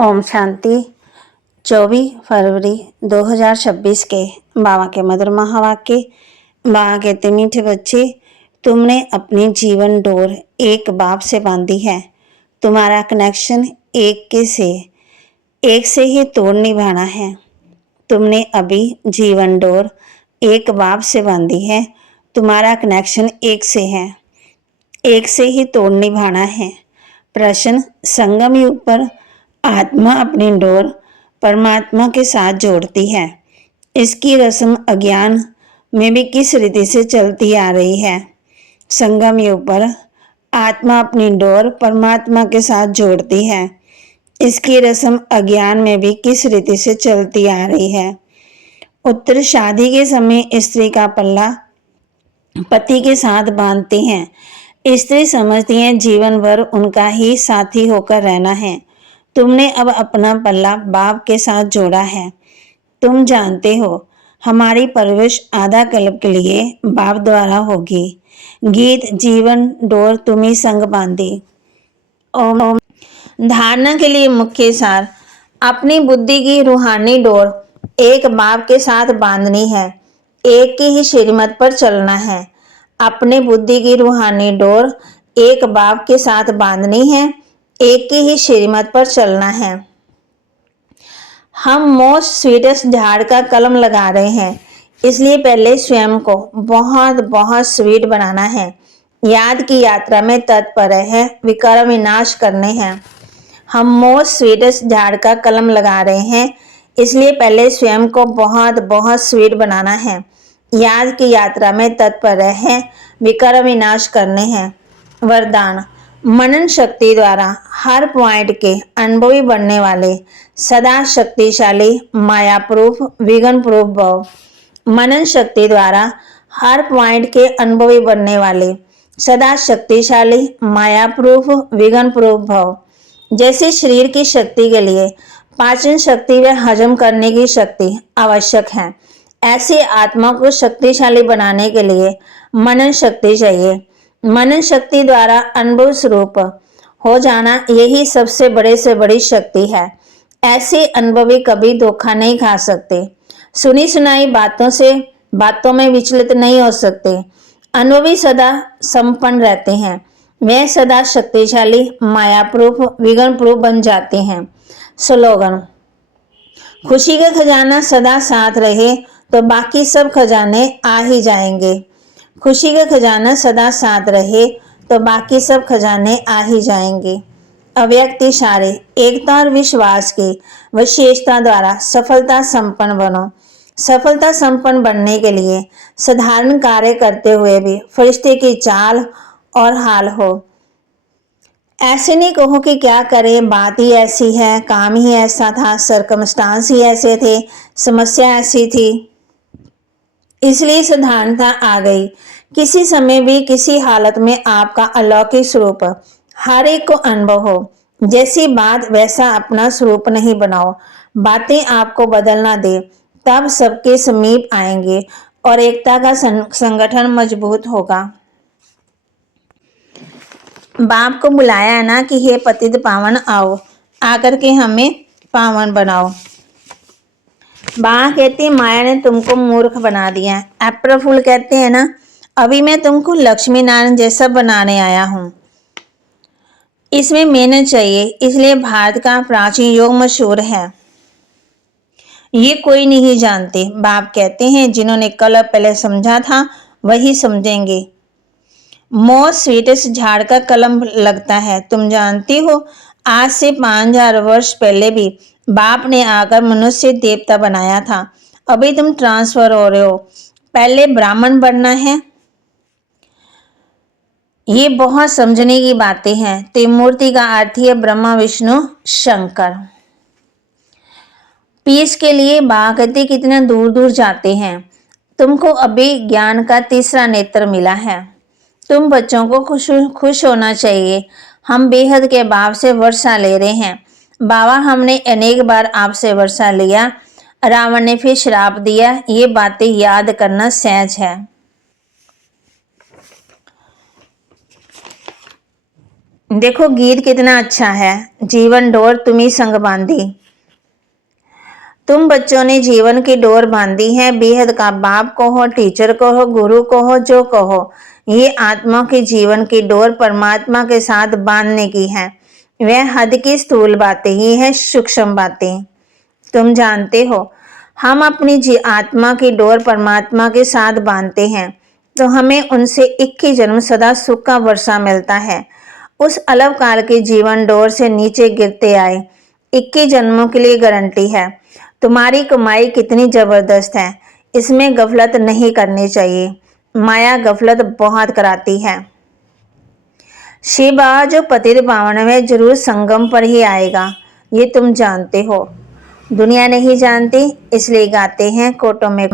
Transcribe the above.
ओम शांति। 24 फरवरी 2026 के बाबा के मधुर महावाक्य। बाबा कहते, मीठे बच्चे, तुमने अपनी जीवन डोर एक बाप से बांधी है। तुम्हारा कनेक्शन एक से ही तोड़ निभाना है। तुमने अभी जीवन डोर एक बाप से बांधी है। तुम्हारा कनेक्शन एक से है, एक से ही तोड़ निभाना है। प्रश्न, संगम युग पर आत्मा अपनी डोर परमात्मा के साथ जोड़ती है। इसकी रस्म अज्ञान में भी किस रीति से चलती आ रही है? संगम युग पर आत्मा अपनी डोर परमात्मा के साथ जोड़ती है। इसकी रस्म अज्ञान में भी किस रीति से चलती आ रही है? उत्तर, शादी के समय स्त्री का पल्ला पति के साथ बांधते हैं। स्त्री समझती है जीवन भर उनका ही साथी होकर रहना है। तुमने अब अपना पल्ला बाप के साथ जोड़ा है। तुम जानते हो, हमारी परवरिश आधा कल्प के लिए बाप द्वारा होगी। गीत, जीवन डोर तुम्ही संग बांधी। ओम। धारणा के लिए मुख्य सार, अपनी बुद्धि की रूहानी डोर एक बाप के साथ बांधनी है। एक की ही श्रीमत पर चलना है। अपने बुद्धि की रूहानी डोर एक बाप के साथ बांधनी है। एक की ही श्रीमत पर चलना है। हम मोस्ट स्वीटेस्ट झाड़ का कलम लगा रहे हैं, इसलिए पहले स्वयं को बहुत बहुत स्वीट बनाना है। याद की यात्रा में तत्पर है, विकार विनाश करने हैं। हम मोस्ट स्वीटेस्ट झाड़ का कलम लगा रहे हैं, इसलिए पहले स्वयं को बहुत बहुत स्वीट बनाना है। याद की यात्रा में तत्पर है, विकार विनाश करने हैं। वरदान, मनन शक्ति द्वारा हर पॉइंट के अनुभवी बनने वाले सदा शक्तिशाली माया प्रूफ विघ्न प्रूफ भव। मनन शक्ति द्वारा हर पॉइंट के अनुभवी बनने वाले सदा शक्तिशाली माया प्रूफ विघ्न प्रूफ भव। जैसे शरीर की शक्ति के लिए पाचन शक्ति व हजम करने की शक्ति आवश्यक है, ऐसे आत्मा को शक्तिशाली बनाने के लिए मनन शक्ति चाहिए। मनन शक्ति द्वारा अनुभव स्वरूप हो जाना, यही सबसे बड़े से बड़ी शक्ति है। ऐसे अनुभवी कभी धोखा नहीं खा सकते। सुनी सुनाई बातों में विचलित नहीं हो सकते। अनुभवी सदा संपन्न रहते हैं। वे सदा शक्तिशाली माया प्रूफ विघ्न प्रूफ बन जाते हैं। स्लोगन, खुशी का खजाना सदा साथ रहे तो बाकी सब खजाने आ ही जाएंगे। खुशी का खजाना सदा साथ रहे तो बाकी सब खजाने आ ही जाएंगे। अव्यक्त इशारे, एकता और विश्वास की विशेषता द्वारा सफलता संपन्न बनो। सफलता संपन्न बनने के लिए साधारण कार्य करते हुए भी फरिश्ते की चाल और हाल हो। ऐसे नहीं कहो कि क्या करें, बात ही ऐसी है, काम ही ऐसा था, सर्कमस्टांस ही ऐसे थे, समस्या ऐसी थी, इसलिए साधारणता आ गई। किसी समय भी किसी हालत में आपका अलौकिक स्वरूप हर एक को अनुभव हो। जैसी बात वैसा अपना स्वरूप नहीं बनाओ। बातें आपको बदलना दे, तब सबके समीप आएंगे और एकता का संगठन मजबूत होगा। बाप को बुलाया है ना कि हे पतित पावन आओ, आकर के हमें पावन बनाओ। बाबा कहती है, माया ने तुमको मूर्ख बना दिया है। अप्रैल फूल कहते हैं ना, अभी मैं तुमको लक्ष्मी नारायण जैसा बनाने आया हूँ। इसमें मेहनत चाहिए, इसलिए भारत का प्राचीन योग मशहूर है। ये कोई नहीं जानते। बाप कहते हैं, जिन्होंने कल पहले समझा था वही समझेंगे। मोस्ट स्वीटेस्ट झाड़ का कलम लगता है। तुम जानती हो, आज से 5000 वर्ष पहले भी बाप ने आकर मनुष्य देवता बनाया था। अभी तुम ट्रांसफर हो रहे हो, पहले ब्राह्मण बनना है। ये बहुत समझने की बातें हैं। त्रिमूर्ति का अर्थ है ब्रह्मा विष्णु शंकर। पीस के लिए बागती कितने दूर दूर जाते हैं। तुमको अभी ज्ञान का तीसरा नेत्र मिला है। तुम बच्चों को खुश होना चाहिए। हम बेहद के बाप से वर्षा ले रहे हैं। बाबा, हमने अनेक बार आपसे वर्षा लिया, रावण ने फिर श्राप दिया। ये बातें याद करना सहज है। देखो गीत कितना अच्छा है। जीवन डोर तुम्ही संग बांधी। तुम बच्चों ने जीवन की डोर बांधी है। बेहद का बाप को हो, टीचर को हो, गुरु को हो, जो कहो, ये आत्मा के जीवन की डोर परमात्मा के साथ बांधने की है। वह हद की स्थूल बातें ही है, सूक्ष्म बातें। तुम जानते हो, हम अपनी आत्मा की डोर परमात्मा के साथ बांधते हैं तो हमें उनसे 21 जन्म सदा सुख का वर्षा मिलता है। उस अलव काल के जीवन डोर से नीचे गिरते आए 21 जन्मों के लिए गारंटी है। तुम्हारी कमाई कितनी जबरदस्त है, इसमें गफलत नहीं करनी चाहिए। माया गफलत बहुत कराती है। शिव बाबा जो पतित पावन है जरूर संगम पर ही आएगा, ये तुम जानते हो। दुनिया नहीं जानती इसलिए गाते हैं कोटों में